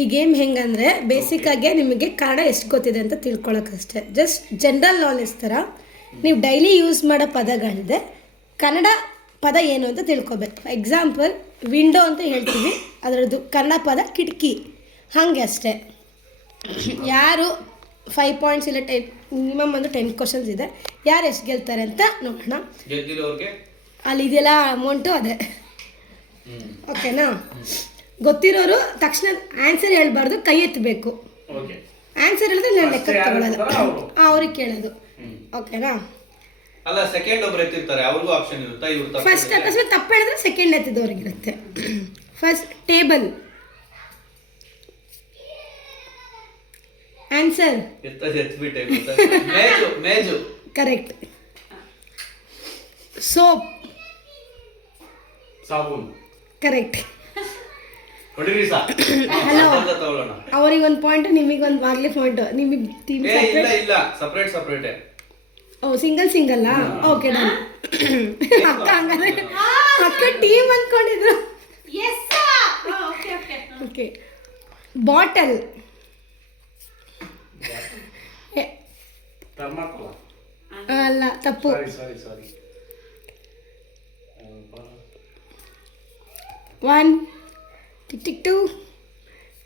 ಈ ಗೇಮ್ ಹೆಂಗಂದರೆ ಬೇಸಿಕ್ಕಾಗಿ ನಿಮಗೆ ಕನ್ನಡ ಎಷ್ಟು ಗೊತ್ತಿದೆ ಅಂತ ತಿಳ್ಕೊಳ್ಳೋಕ್ಕಷ್ಟೇ. ಜಸ್ಟ್ ಜನರಲ್ ನಾಲೆಜ್ ಥರ ನೀವು ಡೈಲಿ ಯೂಸ್ ಮಾಡೋ ಪದಗಳಿದೆ, ಕನ್ನಡ ಪದ ಏನು ಅಂತ ತಿಳ್ಕೊಬೇಕು. ಎಕ್ಸಾಂಪಲ್ ವಿಂಡೋ ಅಂತ ಹೇಳ್ತೀವಿ, ಅದರದ್ದು ಕನ್ನಡ ಪದ ಕಿಟಕಿ, ಹಾಗೆ ಅಷ್ಟೇ. ಯಾರು 5 ಪಾಯಿಂಟ್ಸ್ ಇಲ್ಲ 10 ಮಿನಿಮಮ್ ಒಂದು 10 ಕ್ವಶನ್ಸ್ ಇದೆ, ಯಾರು ಎಷ್ಟು ಗೆಲ್ತಾರೆ ಅಂತ ನೋಡೋಣ. ಅಲ್ಲಿ ಇದೆಲ್ಲ ಅಮೌಂಟು ಅದೇ, ಓಕೆನಾ? ಗೊತ್ತಿರೋರು ತಕ್ಷಣ ಆನ್ಸರ್ ಹೇಳ್ಬಾರ್ದು, ಕೈ ಎತ್ತಬೇಕು. ಆನ್ಸರ್ ಹೇಳಿದ್ರೆ ನಾನು ಲೆಕ್ಕ ತಗೊಳ್ಳಲ್ಲ, ಅವ್ರಿಗೆ ಕೇಳೋದು, ಓಕೆನಾ? ಅಲ್ಲ, ಸೆಕೆಂಡ್ ಒಬ್ರು ಎತ್ತಿರ್ತಾರೆ, ಅವ್ರಿಗೂ ಆಪ್ಷನ್ ಇರುತ್ತಾ? ಇವರು ಫಸ್ಟ್ ಅಕಸ್ಮಾತ್ ತಪ್ಪು ಹೇಳಿದ್ರೆ ಸೆಕೆಂಡ್ ಎತ್ತಿದವ್ರಿಗಿರುತ್ತೆ. ಫಸ್ಟ್ ಟೇಬಲ್, ಆನ್ಸರ್ ಎತ್ಬಿಟ್ಟೆ. ಮೇಜು, ಮೇಜು ಕರೆಕ್ಟ್. ಸೋಪ್, ಸಾಬೂನ್ ಕರೆಕ್ಟ್. ಹಲೋ, ಅವ್ರಿಗೆ ಒಂದು ಪಾಯಿಂಟ್, ನಿಮಗೆ ಒಂದು ಆಗ್ಲಿ ಪಾಯಿಂಟ್. ನಿಮಗೆ ಟೀಮ್ ಇಲ್ಲ, ಸಪರೇಟ್ ಸಪರೇಟ್. ಓ, ಸಿಂಗಲ್ ಓಕೆ ಡನ್. ಅಕ್ಕ ಹಂಗಾದ್ರೆ ಅಕ್ಕ ಟೀಮ್ ಅಂದ್ಕೊಂಡಿದ್ರು. ಓಕೆ, ಬಾಟಲ್, ಅಲ್ಲ ತಪ್ಪು. 1 tick tick 2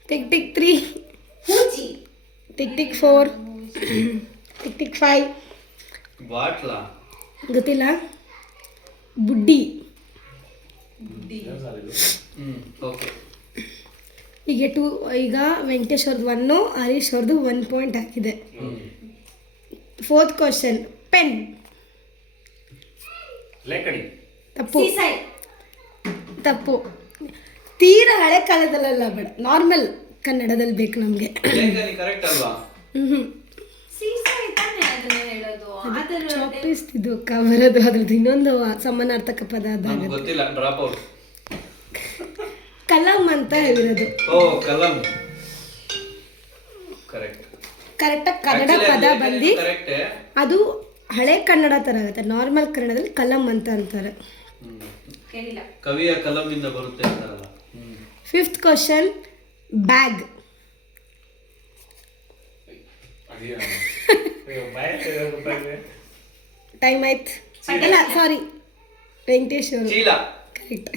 tick tick 3 tick tick 4 tick tick 5. ಬಾಟ್ಲ ಗೊತ್ತಿಲ್ಲ. ಬುಡ್ಡಿ. ಓಕೆ. ಈಗ ವೆಂಕಟೇಶ್ ಅವ್ರದ್ದು 1, ಹರೀಶ್ ಅವ್ರದ್ದು 1 ಪಾಯಿಂಟ್ ಹಾಕಿದೆ. 4th question, pen. ತಪ್ಪು ತಪ್ಪು. ತೀರಾ ಹಳೆ ಕಾಲದಲ್ಲ ಬೇಡ, ನಾರ್ಮಲ್ ಕನ್ನಡದಲ್ಲಿ ಬೇಕು ನಮಗೆ. ಕರೆಕ್ಟ್ ಅಲ್ವಾ? ಚಾಪೀಸ್ ಇದು ಬರೋದು, ಅದ್ರದ್ದು ಇನ್ನೊಂದು ಸಮಾನಾರ್ಥಕ ಪದ ಅದಾಗುತ್ತೆ. ಗೊತ್ತಿಲ್ಲ, ಡ್ರಾಪ್ ಔಟ್. ಕಲಂ ಅಂತ ಹೇಳಿರೋದು. ಓ, ಕಲಂ ಕರೆಕ್ಟ್. ಕರೆಕ್ಟಾಗಿ ಕನ್ನಡ ಪದ ಬಂದು ಅದು ಹಳೆ ಕನ್ನಡ ಥರ ಆಗುತ್ತೆ. ನಾರ್ಮಲ್ ಕನ್ನಡದಲ್ಲಿ ಕಲಂ ಅಂತ ಅಂತಾರೆ. ಕವಿಯ ಕಲಂನಿಂದ ಬರುತ್ತೆ ಅಂತಾರಲ್ಲ. 5th question, bag. ಟೈಮ್ ಆಯ್ತು. ಇಲ್ಲ, ಸಾರಿ, ವೆಂಕಟೇಶ್ ಅವರು ಕರೆಕ್ಟ್.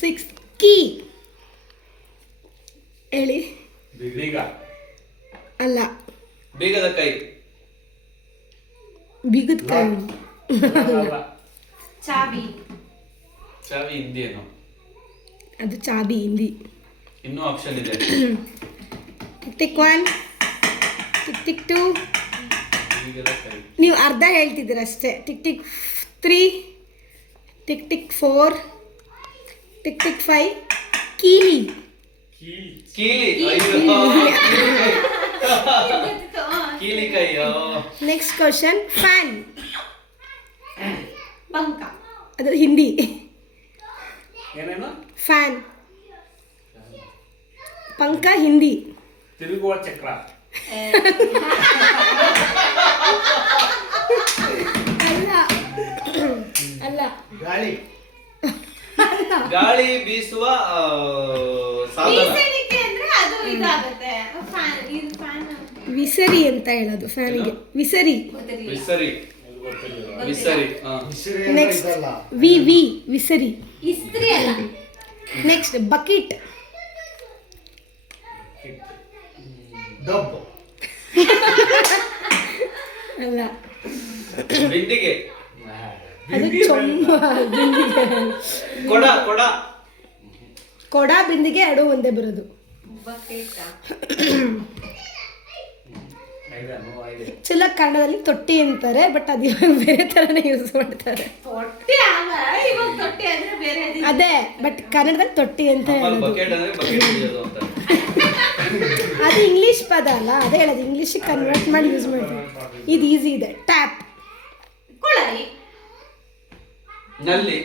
6th, key. ಹೇಳಿ. ಅಲ್ಲ, ಬೀಗದ ಕೈ. ಬೀಗದ ಕೈ, ಚಾಬಿ. ಚಾವಿ ಹಿಂದಿ ಏನು? ಅದು ಚಾಬಿ ಹಿಂದಿ. ಇನ್ನೂ ಆಪ್ಷನ್ ಇದೆ. Tick tick 1 tick tick 2. ಬೀಗದ ಕೈ ನೀವು ಅರ್ಧ ಹೇಳ್ತಿದ್ದೀರ ಅಷ್ಟೇ. Tick tick 3 tick tick 4 tick tick 5. ಕೀಲಿ. ಕೀಲಿ ಕೈ. Next question, fan. ಪಂಕ. ಅದು ಹಿಂದಿ. ಏನೇನು? ಫ್ಯಾನ್, ಪಂಕ ಹಿಂದಿ. ತಿರುಗುವ ಚಕ್ರ. ಅಲ್ಲ, ಗಾಳಿ. ಗಾಳಿ ಬೀಸುವ ಸಾಧನ. ವಿಸರಿ ಅಂತ ಹೇಳೋದು ಫ್ಯಾನಿಗೆ. ವಿಸರಿ. ವಿಸರಿ. ವಿಸರಿ. ನೆಕ್ಸ್ಟ್, ವಿಸರಿ. ಇಸ್ತ್ರಿ ಅಲ್ಲ. Next, bucket. ಅಲ್ಲ, ಬಿಂದಿಗೆ. ಅದು ಚೊಂಬ. ಬಿಂದಿಗೆ. ಕೊಡ. ಕೊಡ. ಕೊಡ, ಬಿಂದಿಗೆ ಎರಡು ಒಂದೇ ಬರೋದು. ಚಲ ಕನ್ನಡದಲ್ಲಿ ತೊಟ್ಟಿ ಅಂತಾರೆ, ಬಟ್ ಅದು ಇವಾಗ ಬೇರೆ ಥರನೇ ಯೂಸ್ ಮಾಡ್ತಾರೆ. ಅದೇ, ಬಟ್ ಕನ್ನಡದಲ್ಲಿ ತೊಟ್ಟಿ ಅಂತ ಹೇಳೋದು. ಅದು ಇಂಗ್ಲೀಷ್ ಪದ ಅಲ್ಲ, ಅದೇ ಹೇಳೋದು. ಇಂಗ್ಲೀಷಿಗೆ ಕನ್ವರ್ಟ್ ಮಾಡಿ ಯೂಸ್ ಮಾಡ್ತಾರೆ. ಇದು ಈಸಿ ಇದೆ. ಟ್ಯಾಪ್. ನಲ್ಲಿ.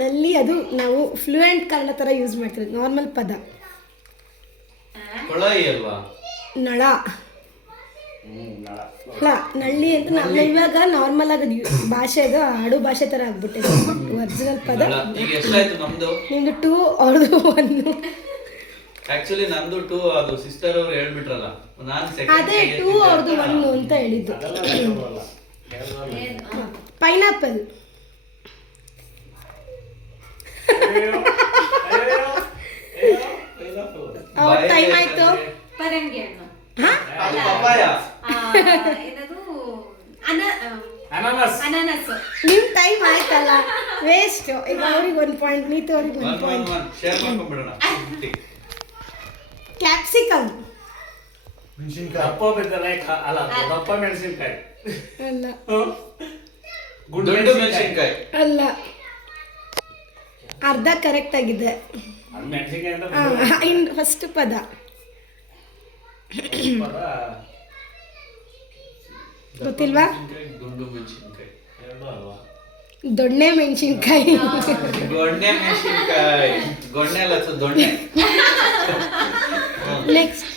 ನಲ್ಲಿ ಅದು ನಾವು ಫ್ಲೂಯೆಂಟ್ ಕನ್ನಡ ಥರ ಯೂಸ್ ಮಾಡ್ತೀವಿ, ನಾರ್ಮಲ್ ಪದ. ಕೊಳಾಯಿ ಅಲ್ವಾ? ನಳ. ಅಲ್ಲ ನಳ್ಳಿ ಅಂತ ನಮ್ಮ ಇವಾಗ ನಾರ್ಮಲ್ ಆಗಿ ಭಾಷೆದು ಆಡು ಭಾಷೆ ಥರ ಆಗ್ಬಿಟ್ಟಿದೆ ಒರಿಜಿನಲ್ ಪದ. ಅಲ್ಲ, ಈಗ ಎಷ್ಟಾಯ್ತು ನಮ್ದು? ನಿಮ್ದು 2 ಅವ್ರದ್ದು 1. ಆಕ್ಚುಲಿ ನಂದು 2, ಅದು ಸಿಸ್ಟರ್ ಅವ್ರು ಹೇಳ್ಬಿಟ್ರಲ್ಲ, ನಾನು ಅದೇ 2 ಅವ್ರದ್ದು 1 ಅಂತ ಹೇಳಿದ್ದು. ಪೈನಾಪಲ್. ಅವ್ರ ಟೈಮ್ ಆಯ್ತು. ಪರಂಗಿ ಹಣ್ಣು. ಅದು ಪಪ್ಪಾಯ. ಏನದು ಅನಾನಸ್. ಅನಾನಸ್. ನಿಮ್ ಟೈಮ್ ಆಯ್ತಲ್ಲ, ವೇಸ್ಟ್. ಈಗ ಅವ್ರಿಗೆ 1 ಪಾಯಿಂಟ್, ನೀತು ಅವ್ರಿಗೆ 1 ಪಾಯಿಂಟ್. ಶೇರ್ ಮಾಡ್ಕೊಂಡ್ಬಿಡೋಣ. ಕ್ಯಾಪ್ಸಿಕಮ್. ದಪ್ಪ ಬೆತ್ತಲೆ ಅಲ್ಲ, ದಪ್ಪ ಮೆಣಸಿನಕಾಯಿ ಅಲ್ಲ ಗುಂಡು ದೊಡ್ಡ ಮೆಣಸಿನ್ಕಾಯಿ. ಅಲ್ಲ, ಅರ್ಧ ಕರೆಕ್ಟ್ ಆಗಿದೆ. ಅದು ಮೆಣಸಿನಕಾಯಿ ಅಂತ ಇನ್ ಫಸ್ಟ್ ಪದ. ಪದ ಗೊತ್ತಿಲ್ವಾ? ಗುಂಡು ಮೆಣಸಿನ್ಕಾಯಿ. ಎರಡು ಅಲ್ವಾ? ದೊಣ್ಣೆ ಮೆಣಸಿನ್ಕಾಯಿ. ಗೊಣ್ಣೆ ಮೆಣಸಿನ್ಕಾಯಿ. ಗೊಣ್ಣೆ ಅಲ್ಲ, ದೊಣ್ಣೆ. Next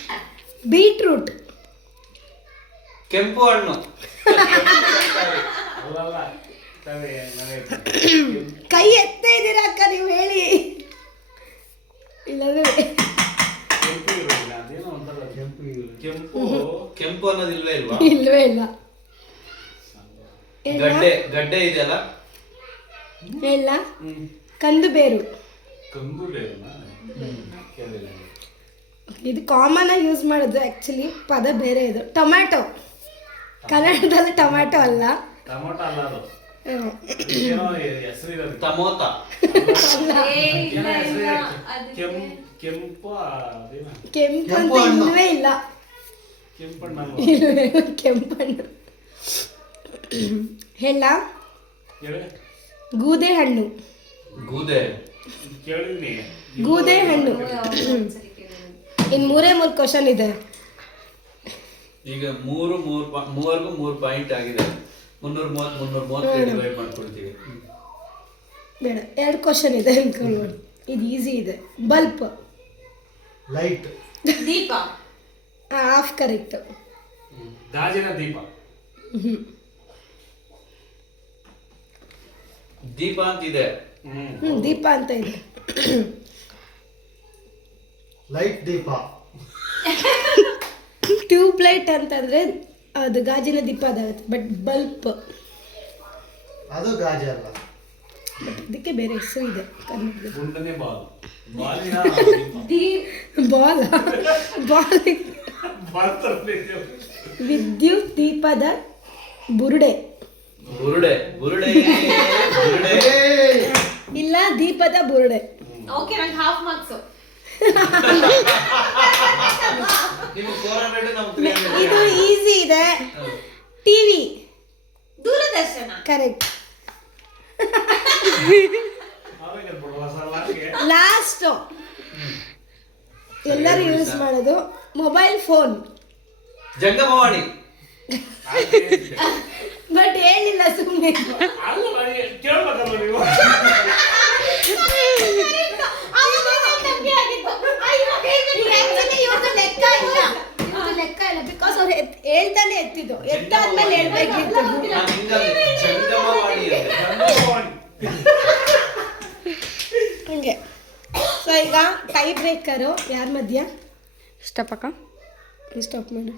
beetroot. ಕೆಂಪು ಹಣ್ಣು. ಅಲ್ಲಲ್ಲ, ಸರಿ, ನನಗೆ ಕೈ ಎತ್ತೇ ಇದ್ದೀರಾ ಅಕ್ಕ, ನೀವು ಹೇಳಿ. ಇಲ್ಲಾಂದ್ರೆ ಕೆಂಪು ಇರೋದಿಲ್ಲ, ಅದೇನೋ ಒಂಥರ ಕೆಂಪು ಕೆಂಪು ಅನ್ನೋದಿಲ್ವೇ ಇಲ್ವಾ? ಇಲ್ವೇ ಇಲ್ಲ. ಗಡ್ಡೆ ಇದೆಯಲ್ಲ, ಇಲ್ಲ. ಕಂದು ಬೇರು. ಕಂದು ಬೇರೆನಾ? ಕೇಳಿಲ್ಲ. ಇದು ಕಾಮನ್ ಆಗಿ ಯೂಸ್ ಮಾಡೋದು, ಆಕ್ಚುಲಿ ಪದ ಬೇರೆ ಇದು. ಟೊಮ್ಯಾಟೊ. ಕನ್ನಡದಲ್ಲಿ ಟೊಮ್ಯಾಟೊ ಅಲ್ಲ. ಟೊಮೊಟೊ ಅಲ್ಲ ಅದು. ಹ್ಮ್. ಏನೋ ಹೆಸರು ಇರೋದು. ಟಮೋಟ. ಏನೋ ಹೆಸರು ಕೆಂಪು ಅದೇನ ಕೆಂಪು ಅಂತ ಇಲ್ವೇ ಇಲ್ಲ. ಕೆಂಪಣ್ಣ ಇಲ್ವೇ ಕೆಂಪಣ್ಣು. ಹೇಳ ಹೇಳಿ. ಗೂದೆ ಹಣ್ಣು. ಗೂದೆ. ಕೇಳಿದ್ನಿ. ಗೂದೆ ಹಣ್ಣು. ಇನ್ 3 ಕ್ವಶನ್ ಇದೆ. ಈಗ ಮೂವರ್ಗು 3 ಪಾಯಿಂಟ್ ಆಗಿದೆ. 330 ಡಿವೈಡ್ ಮಾಡ್ಕೊಳ್ತೀವಿ. ಬೇಡ, 2 ಕ್ವಶನ್ ಇದೆ ಅನ್ಕೊಳ್ಳೋಣ. ಇದು ಈಸಿ ಇದೆ. ಬಲ್ಪ್. ಲೈಟ್. ದೀಪ. Half correct. ಗಾಜಿನ ದೀಪ. ದೀಪ ಅಂತಿದೆ. ದೀಪ ಅಂತ ಇದೆ. ಲೈಟ್ ದೀಪ. ಟ್ಯೂಬ್ ಲೈಟ್ ಅಂತಂದ್ರೆ ಅದು ಗಾಜಿನ ದೀಪ ಅದಾಗುತ್ತೆ. ಬಟ್ ಬಲ್ಪ್ ಅದು ಗಾಜಲ್ಲ. ಅದಕ್ಕೆ ಬೇರೆ ಹೆಸರು ಇದೆ ಕನ್ನಡದಲ್ಲಿ. ಗುಂಡನೆ ಬಾಲ್. ಬಾಲಿನ ಬಾಲ್. ಬಾಲ್. ವಿದ್ಯುತ್ ದೀಪದ ಬುರುಡೆ. ಬುರುಡೆ. ಬುರುಡೆ. ಬುರುಡೆ. ಇಲ್ಲ, ದೀಪದ ಬುರುಡೆ. ಓಕೆ, ನಂಗೆ ಹಾಫ್ ಮಾರ್ಕ್ಸ್. ನಿಮ್ಗೆ 400, ನಮ್ಗೆ 300. ಇದು ಈಸಿ ಇದೆ. ಟಿವಿ. ದೂರದರ್ಶನ. ಕರೆಕ್ಟ್. ಲಾಸ್ಟ್ ಎಲ್ಲರೂ ಯೂಸ್ ಮಾಡೋದು ಮೊಬೈಲ್ ಫೋನ್. ಜಂಗಮವಾಣಿ. ಬಟ್ ಹೇಳಿಲ್ಲ, ಸುಮ್ಮನೆ. ಕೇಳ್ಬೇಕಲ್ಲ ನೀವು. ಲೆಕ್ಕ ಇಲ್ಲ, ಬಿಕಾಸ್ ಅವ್ರು ಹೇಳ್ತಾನೆ ಎತ್ತಿದ್ದು. ಎತ್ತಾದ್ಮೇಲೆ ಹೇಳ್ಬೇಕಿತ್ತು. ನಾನು ಹಿಂಗಂದೆ, ಜಂಗಮವಾಣಿ ಅಂದೆ. ಹಂಗೆ. ಸೊ ಈಗ ಟೈ ಬ್ರೇಕರು ಯಾರ ಮಧ್ಯ? ಸ್ಟಾಪ್ ಮಾಡು.